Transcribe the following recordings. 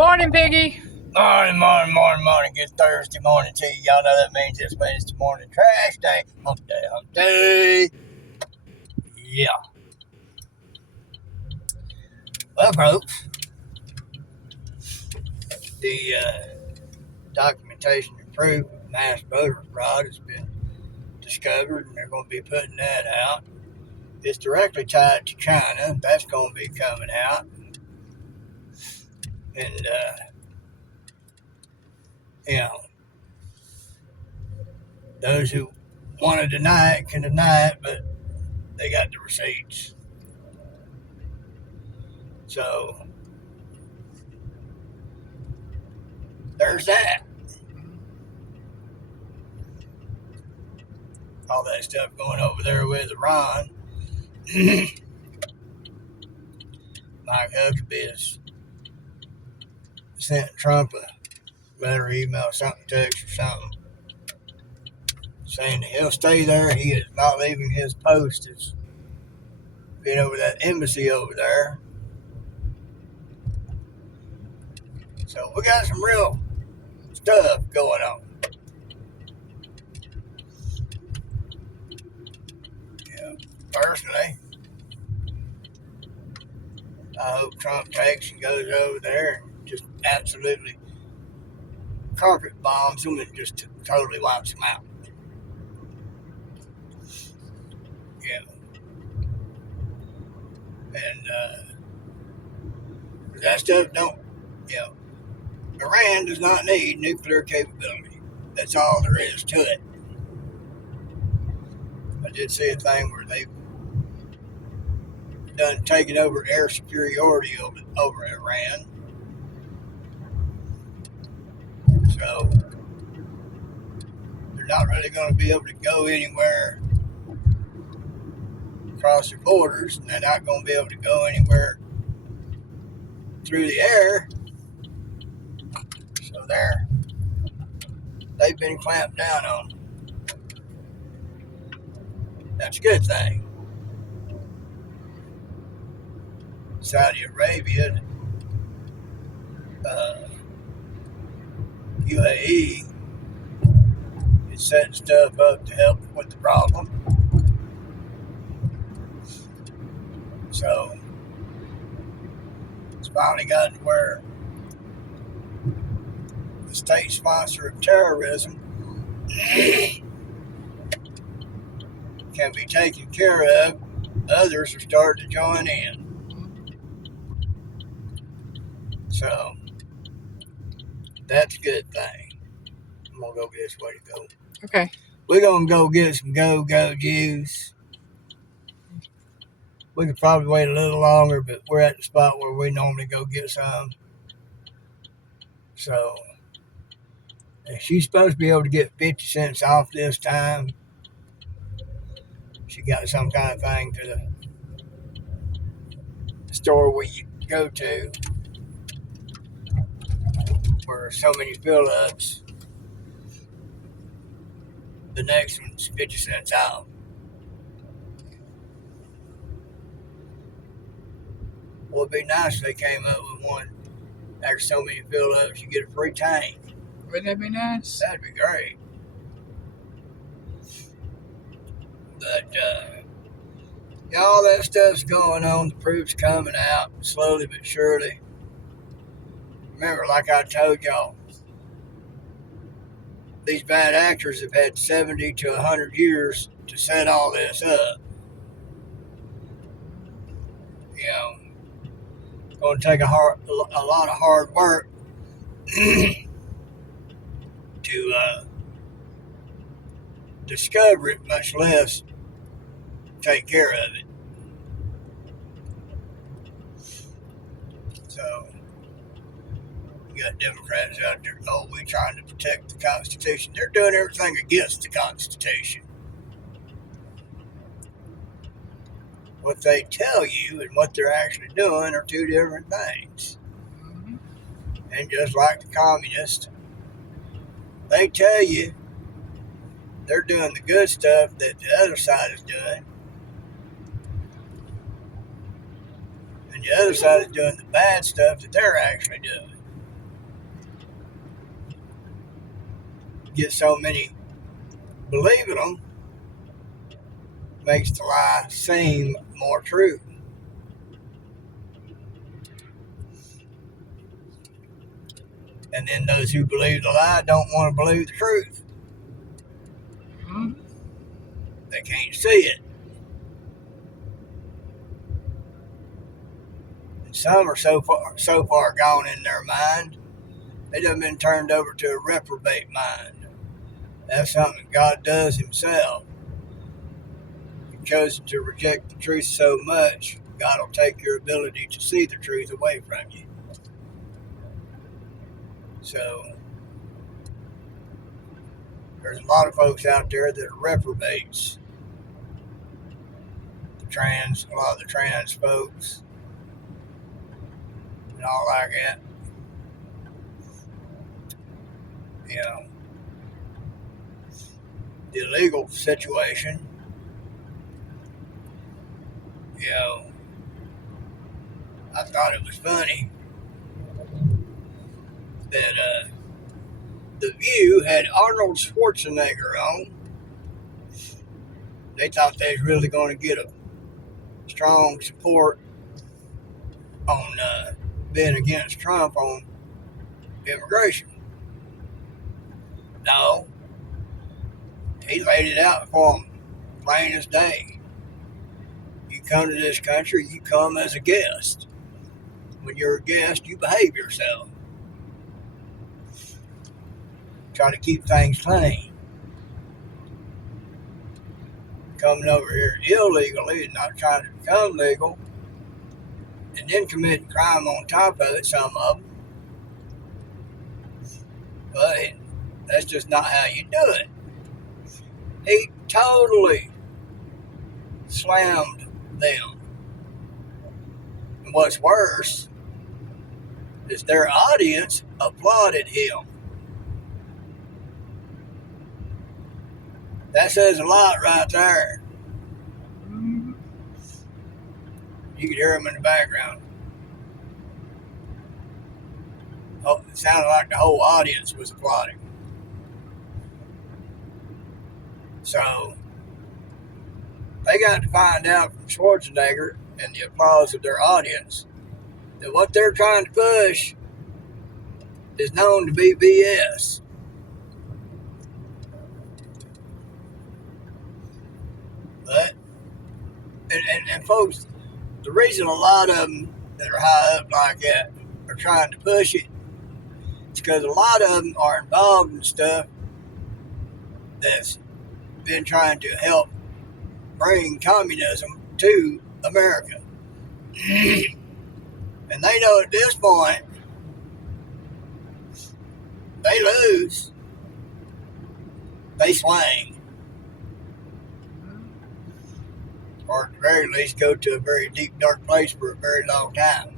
Morning, Piggy. Morning. Good Thursday morning to you. Y'all know that means it's Wednesday morning trash day. Hump day. Yeah. Well, folks, the documentation and proof of mass voter fraud has been discovered, and they're going to be putting that out. It's directly tied to China. That's going to be coming out. And, those who want to deny it can deny it, but they got the receipts. So, there's that. All that stuff going over there with Iran. Mike Huckabee has sent Trump a letter, email, something, text, or something, saying that he'll stay there. He is not leaving his post as being over that embassy over there. So we got some real stuff going on. Yeah, personally, I hope Trump takes and goes over there and just absolutely carpet bombs them and just totally wipes them out. Yeah. And that stuff don't, Iran does not need nuclear capability. That's all there is to it. I did see a thing where they've done taking over air superiority over Iran. So they're not really going to be able to go anywhere across their borders, and they're not going to be able to go anywhere through the air. So they've been clamped down on. That's a good thing. Saudi Arabia, UAE is setting stuff up to help with the problem. So it's finally gotten where the state sponsor of terrorism can be taken care of. Others are starting to join in. So that's a good thing. I'm going to go get this way to go. Okay. We're going to go get some go-go juice. We could probably wait a little longer, but we're at the spot where we normally go get some. So she's supposed to be able to get 50 cents off this time. She got some kind of thing to the store where you go to where so many fill-ups. The next one's 50 cents off. Well, it'd be nice if they came up with one after so many fill-ups, you get a free tank. Wouldn't that be nice? That'd be great. But, all that stuff's going on. The proof's coming out slowly but surely. Remember, like I told y'all, these bad actors have had 70 to 100 years to set all this up. It's going to take a lot of hard work to discover it, much less take care of it. So, you got Democrats out there, we're trying to protect the Constitution. They're doing everything against the Constitution. What they tell you and what they're actually doing are two different things. Mm-hmm. And just like the communists, they tell you they're doing the good stuff that the other side is doing. And the other side is doing the bad stuff that they're actually doing. get so many believing them makes the lie seem more true. And then those who believe the lie don't want to believe the truth. Mm-hmm. They can't see it. And some are so far gone in their mind, they done been turned over to a reprobate mind. That's something God does himself. You've chosen to reject the truth so much, God will take your ability to see the truth away from you. So, there's a lot of folks out there that are reprobates. A lot of the trans folks, and all like that. You know, the illegal situation, you know, I thought it was funny that The View had Arnold Schwarzenegger on. They thought they was really going to get a strong support on being against Trump on immigration. No, he laid it out for them plain as day. You come to this country, you come as a guest. When you're a guest, you behave yourself. Try to keep things clean. Coming over here illegally and not trying to become legal, and then committing crime on top of it, some of them. But that's just not how you do it. He totally slammed them. And what's worse is their audience applauded him. That says a lot right there. Mm-hmm. You could hear him in the background. Oh, it sounded like the whole audience was applauding. So, they got to find out from Schwarzenegger and the applause of their audience that what they're trying to push is known to be BS. But, and folks, the reason a lot of them that are high up like that are trying to push it is because a lot of them are involved in stuff that's been trying to help bring communism to America. And they know at this point, they lose, they swing. Or at the very least go to a very deep, dark place for a very long time.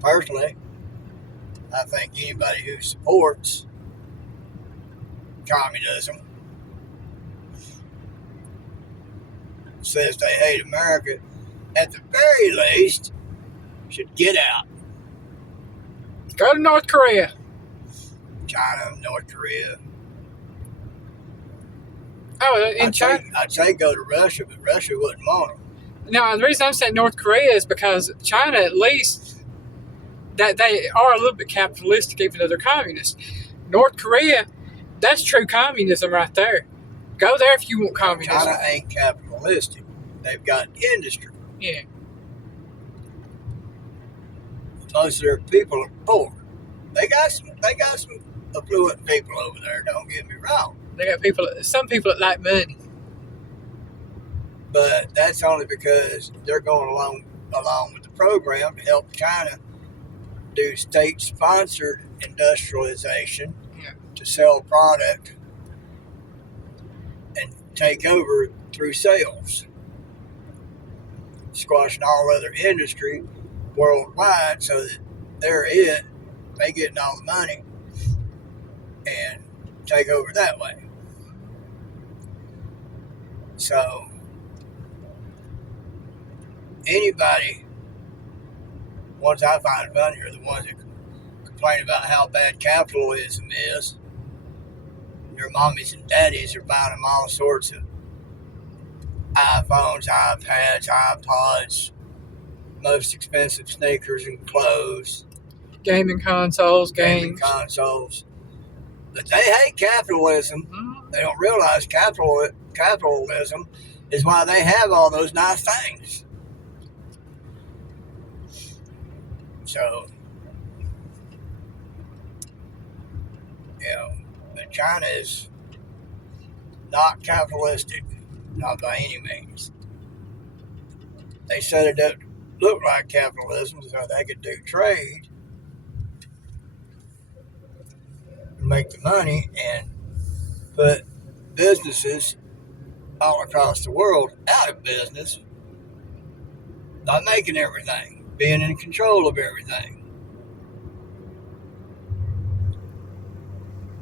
Personally, I think anybody who supports communism, says they hate America, at the very least, should get out. Go to North Korea. China, North Korea. Oh, in China. I'd say go to Russia, but Russia wouldn't want them. No, the reason I'm saying North Korea is because China, at least, that they are a little bit capitalistic, even though they're communist. North Korea, that's true communism right there. Go there if you want communism. China ain't capitalistic. They've got industry. Yeah. Most of their people are poor. They got some affluent people over there, don't get me wrong. They got some people that like money. But that's only because they're going along with the program to help China do state-sponsored industrialization to sell product and take over through sales, squashing all other industry worldwide so that they getting all the money and take over that way. So anybody, ones I find funny are the ones that complain about how bad capitalism is. Their mommies and daddies are buying them all sorts of iPhones, iPads, iPods, most expensive sneakers and clothes, Gaming consoles, gaming games. consoles. But they hate capitalism. Mhm. They don't realize capitalism is why they have all those nice things. So, but China is not capitalistic, not by any means. They set it up to look like capitalism so they could do trade, make the money, and put businesses all across the world out of business by making everything, being in control of everything.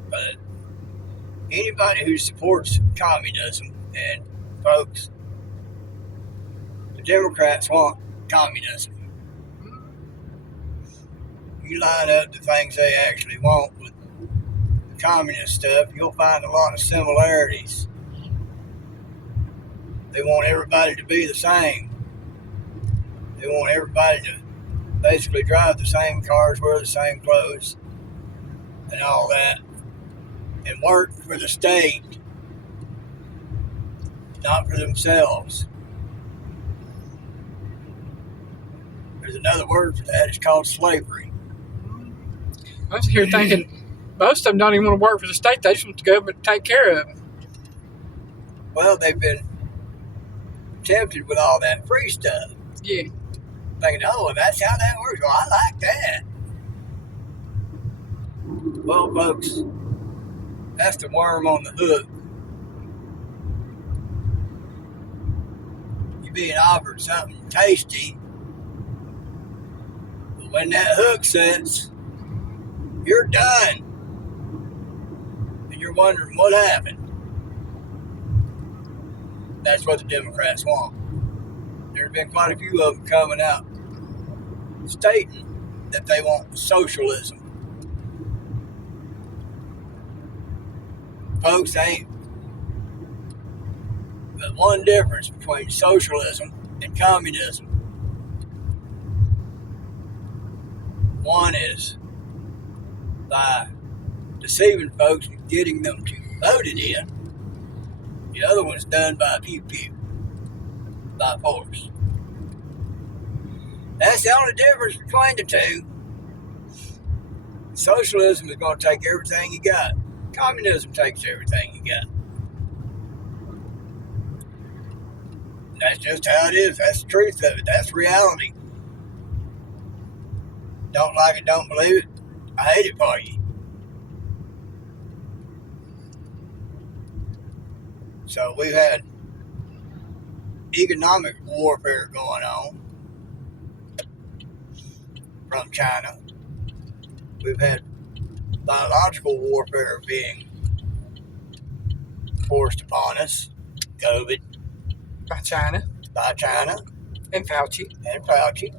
But anybody who supports communism, and folks, the Democrats want communism. You line up the things they actually want with the communist stuff, you'll find a lot of similarities. They want everybody to be the same. They want everybody to basically drive the same cars, wear the same clothes, and all that, and work for the state, not for themselves. There's another word for that. It's called slavery. I was here thinking most of them don't even want to work for the state. They just want to go and take care of them. Well, they've been tempted with all that free stuff. Yeah. Thinking, oh, that's how that works. Well, I like that. Well, folks, that's the worm on the hook. You're being offered something tasty, but when that hook sets, you're done. And you're wondering what happened. That's what the Democrats want. There's been quite a few of them coming out stating that they want socialism. Folks, ain't but one difference between socialism and communism. One is by deceiving folks and getting them to vote it in. The other one's done by pew-pew, by force. That's the only difference between the two. Socialism is going to take everything you got. Communism takes everything you got. That's just how it is. That's the truth of it. That's reality. Don't like it, don't believe it. I hate it for you. So we've had economic warfare going on from China. We've had biological warfare being forced upon us. COVID. By China. By China. And Fauci. And Fauci.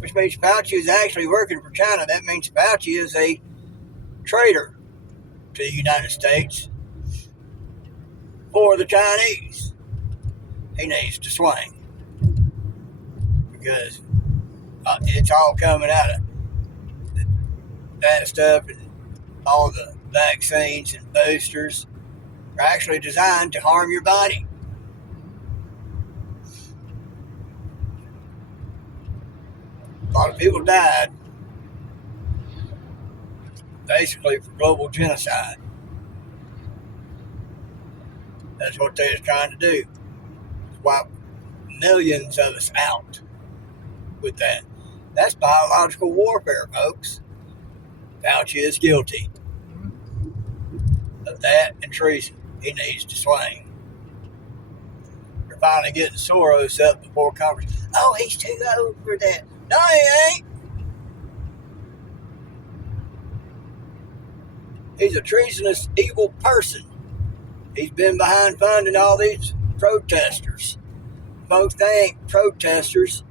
Which means Fauci is actually working for China. That means Fauci is a traitor to the United States for the Chinese. He needs to swing. Because it's all coming out of that stuff, and all the vaccines and boosters are actually designed to harm your body. A lot of people died basically for global genocide. That's what they was trying to do. Wipe millions of us out with that. That's biological warfare, folks. Fauci is guilty of that and treason. He needs to swing. We're finally getting Soros up before Congress. Oh, he's too old for that. No, he ain't. He's a treasonous, evil person. He's been behind funding all these protesters. Folks, they ain't protesters.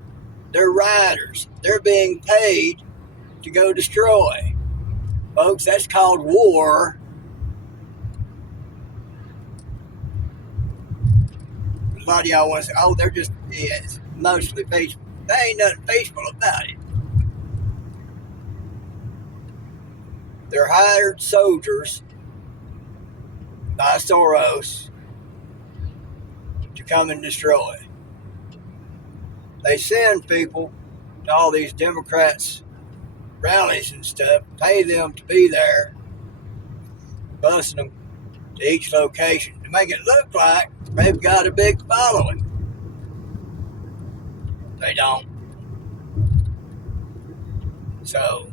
They're rioters. They're being paid to go destroy. Folks, that's called war. A lot of y'all want to say, oh, they're just, yeah, it's mostly peaceful. There ain't nothing peaceful about it. They're hired soldiers by Soros to come and destroy. They send people to all these Democrats' rallies and stuff, pay them to be there, busing them to each location to make it look like they've got a big following. They don't. So,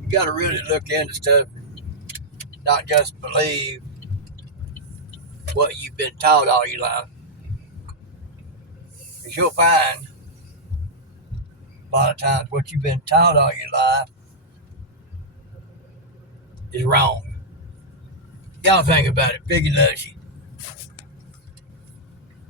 you got to really look into stuff, not just believe what you've been taught all your life. Because you'll find a lot of times what you've been taught all your life is wrong. Y'all think about it. Biggie loves you.